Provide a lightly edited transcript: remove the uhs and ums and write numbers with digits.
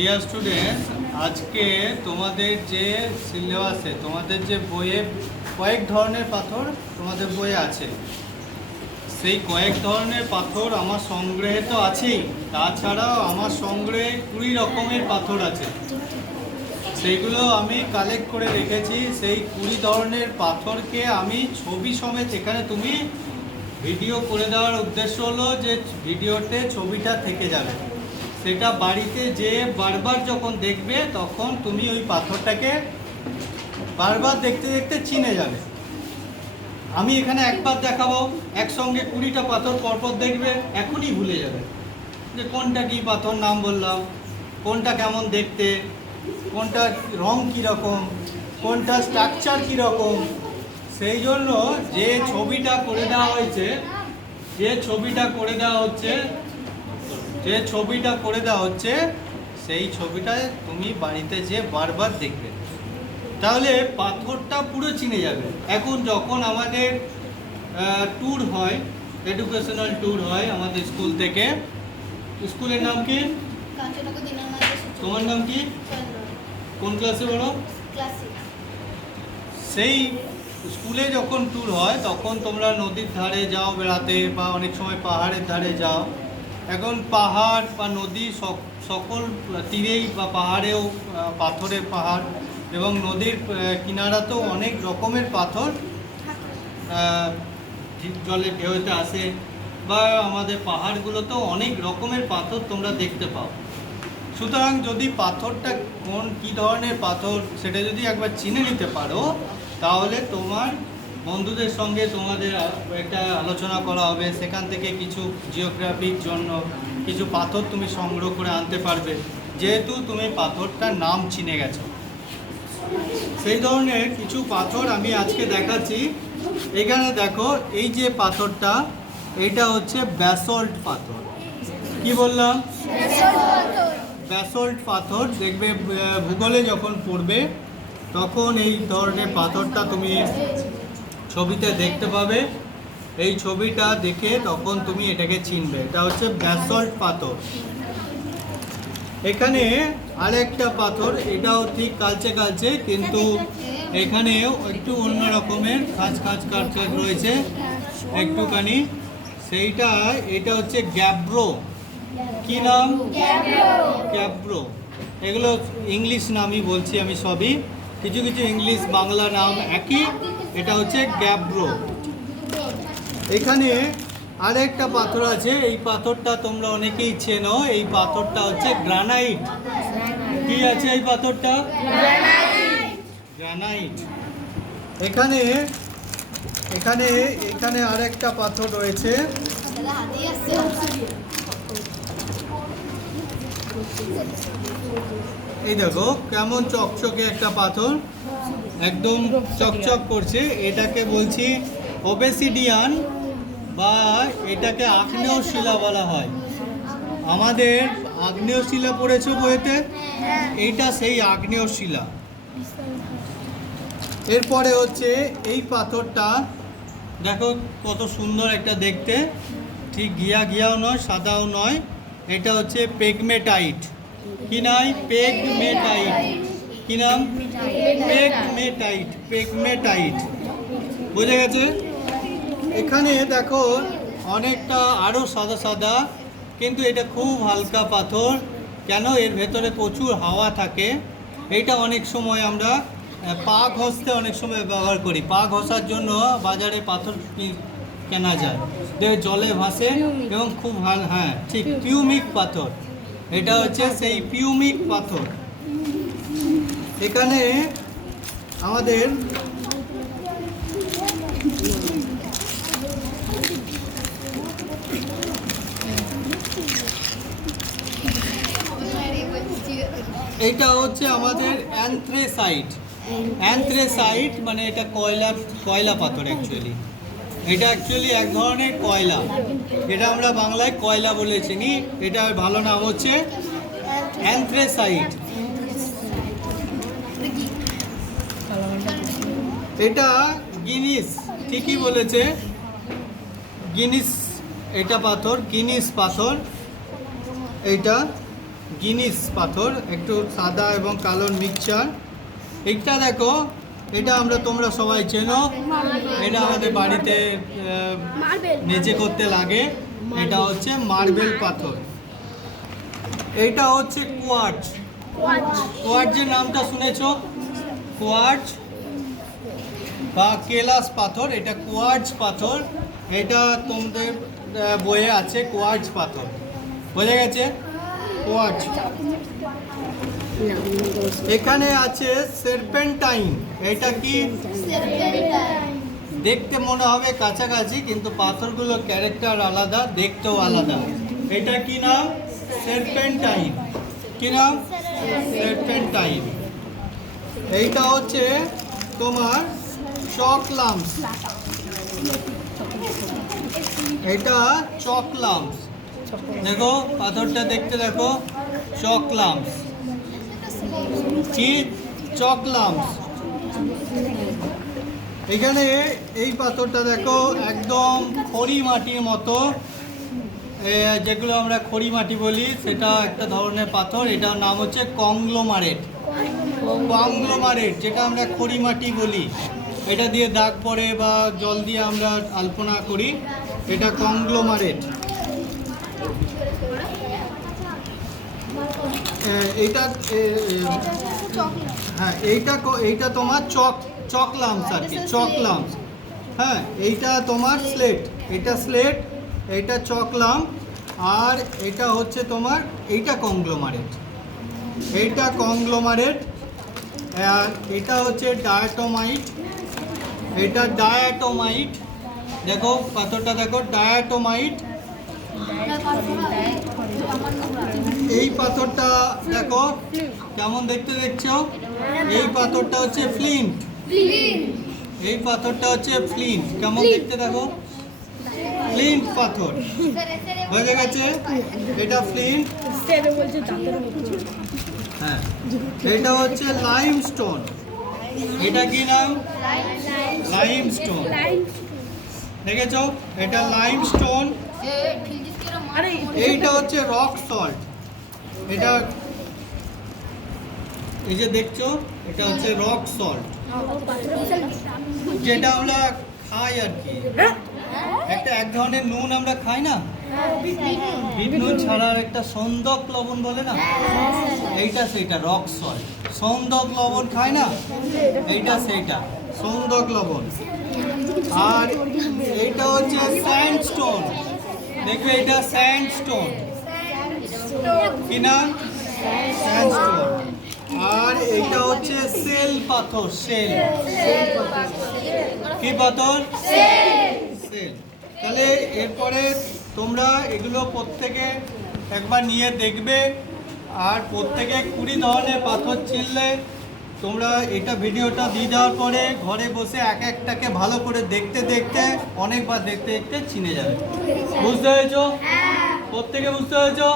Dear students, আজকে তোমাদের যে সিলেবাসে তোমাদের যে বইয়ে কয়েক ধরনের পাথর তোমাদের বইয়ে আছে, সেই কয়েক ধরনের পাথর আমার সংগ্রহে তো আছেই, তাছাড়াও আমার সংগ্রহে 20 রকমের পাথর আছে। সেইগুলো আমি কালেক্ট করে রেখেছি। সেই 20 ধরনের পাথরকে আমি ছবি সমেত এখানে তুমি ভিডিও করে দেওয়ার উদ্দেশ্য হলো যে ভিডিওতে ছবিটা থেকে যাবে, সেটা বাড়িতে যে বারবার যখন দেখবে তখন তুমি ওই পাথরটাকে বারবার দেখতে দেখতে চিনে যাবে। আমি এখানে একবার দেখাবো, একসঙ্গে 20টা পাথর পরপর দেখবে, এখনই ভুলে যাবে যে কোনটা কি পাথর নাম বললাম, কোনটা কেমন দেখতে, কোনটা রং কীরকম, কোনটা স্ট্রাকচার কীরকম। সেই জন্য যে ছবিটা করে দেওয়া হয়েছে, যে ছবিটা করে দেওয়া হচ্ছে সেই ছবিটায় তুমি বাড়িতে যে বারবার দেখবে, তাহলে পাথরটা পুরো চিনে যাবে। এখন যখন আমাদের ট্যুর হয়, এডুকেশনাল ট্যুর হয় আমাদের স্কুল থেকে, স্কুলের নাম কি? তোমার নাম কি? কোন ক্লাসে পড়ো? সেই স্কুলে যখন ট্যুর হয় তখন তোমরা নদীর ধারে যাও বেড়াতে, বা অনেক সময় পাহাড়ের ধারে যাও। এখন পাহাড় বা নদী সকল তীরেই বা পাহাড়েও পাথরের পাহাড়, এবং নদীর কিনারাতেও অনেক রকমের পাথর জলে ঢেউতে আসে, বা আমাদের পাহাড়গুলোতেও অনেক রকমের পাথর তোমরা দেখতে পাও। সুতরাং যদি পাথরটা কী ধরনের পাথর সেটা যদি একবার চিনে নিতে পারো, তাহলে তোমার বন্ধুদের সঙ্গে তোমাদের একটা আলোচনা করা হবে, সেখান থেকে কিছু জিওগ্রাফির জন্য কিছু পাথর তুমি সংগ্রহ করে আনতে পারবে, যেহেতু তুমি পাথরটার নাম চিনে গেছো। সেই ধরনের কিছু পাথর আমি আজকে দেখাচ্ছি। এখানে দেখো, এই যে পাথরটা, এটা হচ্ছে ব্যাসল্ট পাথর। কি বললাম? ব্যাসল্ট পাথর। দেখবে ভূগোলে যখন পড়বে তখন এই ধরনের পাথরটা তুমি ছবিতে দেখতে পাবে। এই ছবিটা দেখে তখন তুমি এটাকে চিনবে, এটা হচ্ছে ব্যাসল্ট পাথর। এখানে আরেকটা পাথর, এটাও ঠিক কালচে কালচে, কিন্তু এখানেও একটু অন্য রকমের খাঁজ রয়েছে একটুখানি। এটা হচ্ছে গ্যাব্রো। কি নাম? গ্যাব্রো। এগুলো ইংলিশ নামই বলছি আমি সবই, কিছু কিছু ইংলিশ বাংলা নাম একই। এটা হচ্ছে গ্যাব্রো। এখানে আরেকটা পাথর আছে, এই পাথরটা তোমরা অনেকেই চেনো, এই পাথরটা হচ্ছে গ্রানাইট। কি আছে এই পাথরটা? গ্রানাইট। এখানে এখানে এখানে আরেকটা পাথর রয়েছে, এই দেখো কেমন চকচকে একটা পাথর, একদম চকচক করছে। এটাকে বলছি ওবেসিডিয়ান, বা এটাকে আগ্নেয় শিলা বলা হয়। আমাদের আগ্নেয় শিলা পড়েছো বইতে, এইটা সেই আগ্নেয় শিলা। এরপরে হচ্ছে এই পাথরটা, দেখো কত সুন্দর একটা দেখতে, ঠিক ঘিয়াও নয় সাদাও নয়, এটা হচ্ছে পেগমেটাইট। কি নাম? পেগমেটাইট। কি নাম? পেগমেটাইট। বুঝে গেছে? এখানে দেখো অনেকটা আরও সাদা সাদা, কিন্তু এটা খুব হালকা পাথর। কেন? এর ভেতরে প্রচুর হাওয়া থাকে। এইটা অনেক সময় আমরা পা ঘষতে অনেক সময় ব্যবহার করি। পা ঘষার জন্য বাজারে পাথর কেনা যায়, জলে ভাসে এবং খুব ভালো। হ্যাঁ ঠিক, পিউমিক পাথর। এটা হচ্ছে সেই পিউমিক পাথর। এখানে আমাদের এইটা হচ্ছে আমাদের অ্যান্থ্রেসাইট, মানে এটা কয়লা পাথর অ্যাকচুয়ালি। এটা অ্যাকচুয়ালি এক ধরনের কয়লা, এটা আমরা বাংলায় কয়লা বলে চিনি। এটার ভালো নাম হচ্ছে অ্যান্থ্রেসাইট। এটা গিনিস, ঠিকই বলেছে, গিনিস। এটা পাথর গিনিস পাথর। এইটা গিনিস পাথর, একটু সাদা এবং কালোর মিক্সচার। এইটা দেখো, এটা তোমরা সবাই চেনো, এটা আমাদের বাড়িতে মেঝে করতে লাগে। এটা হচ্ছে মার্বেল পাথর। এটা হচ্ছে কোয়ার্টজ। কোয়ার্টজের নামটা শুনেছো? কোয়ার্টজ বা কেলাস পাথর, এটা কোয়ার্টজ পাথর। এটা তোমাদের বইয়ে আছে কোয়ার্টজ পাথর, বোঝা গেছে? কোয়ার্টজ। এখানে আছে সার্পেন্টাইন। এটা কি? দেখতে মনে হবে কাছাকাছি, কিন্তু পাথরগুলোর ক্যারেক্টার আলাদা, দেখতেও আলাদা। এটা কি নাম? সার্পেন্টাইন। কি নাম? সার্পেন্টাইন। এইটা হচ্ছে তোমার চক লাম্পস। এটা চক লাম্পস, দেখো পাথরটা দেখতে, দেখো চক লাম্পস। কি? চক লাম্পস। এখানে এই পাথরটা দেখো, একদম খড়ি মাটির মতো, যেগুলো আমরা খড়ি মাটি বলি, সেটা একটা ধরনের পাথর। এটার নাম হচ্ছে কংগ্লোমারেট। কংগ্লোমারেট, যেটা আমরা খড়ি মাটি বলি, এটা দিয়ে দাগ পড়ে বা জল দিয়ে আমরা আলপনা করি, এটা কংগ্লোমারেট। এইটা হ্যাঁ, এইটা তোমার চক লাম্পস আর কি, চক লাম্পস। হ্যাঁ, এইটা তোমার স্লেট, এটা স্লেট, এইটা চক লাম্প। আর এটা হচ্ছে তোমার, এইটা কংগ্লোমারেট, এইটা কংগ্লোমারেট। আর এটা হচ্ছে ডায়াটোমাইট, এটা ডায়াটোমাইট। দেখো পাথরটা দেখো, ডায়াটোমাইট। এই পাথরটা দেখো কেমন দেখতে, দেখছো? এই পাথরটা হচ্ছে ফ্লিন্ট। এই পাথরটা হচ্ছে ফ্লিন্ট, কেমন দেখতে দেখো, ফ্লিন্ট পাথর, বোঝা গেছে? এটা ফ্লিন্ট। হ্যাঁ, এটা হচ্ছে লাইমস্টোন। এটা কি নাম? লাইমস্টোন। দেখেছো? এটা লাইমস্টোন। এইটা হচ্ছে রক সল্ট। এটা এই যে দেখছো, এটা হচ্ছে রক সল্ট, যেটা আমরা খাই আর কি। এক ধরনের নুন আমরা খাই না, বিট নুন ছাড়ার একটা সন্দক লবণ বলে না, এইটা সেইটা রক সল্ট। সন্দক লবণ খায় না, এইটা সেইটা সন্দক লবণ। আর এইটা হচ্ছে স্যান্ডস্টোন। দেখবে এটা স্যান্ডস্টোন। কি নাম? স্যান্ডস্টোন। আর এটা হচ্ছে সেল পাথর। সেল। কি পাথর? সেল। তাহলে এরপরে তোমরা এগুলো প্রত্যেকে একবার নিয়ে দেখবে। আর প্রত্যেকে 20 ধরনের পাথর চিনলে তোমরা এটা ভিডিওটা দিয়ে দেওয়ার পরে ঘরে বসে এক একটাকে ভালো করে দেখতে দেখতে, অনেকবার দেখতে দেখতে চিনে যাবে। বুঝতে পেরেছো? প্রত্যেকে বুঝতে পেরেছো?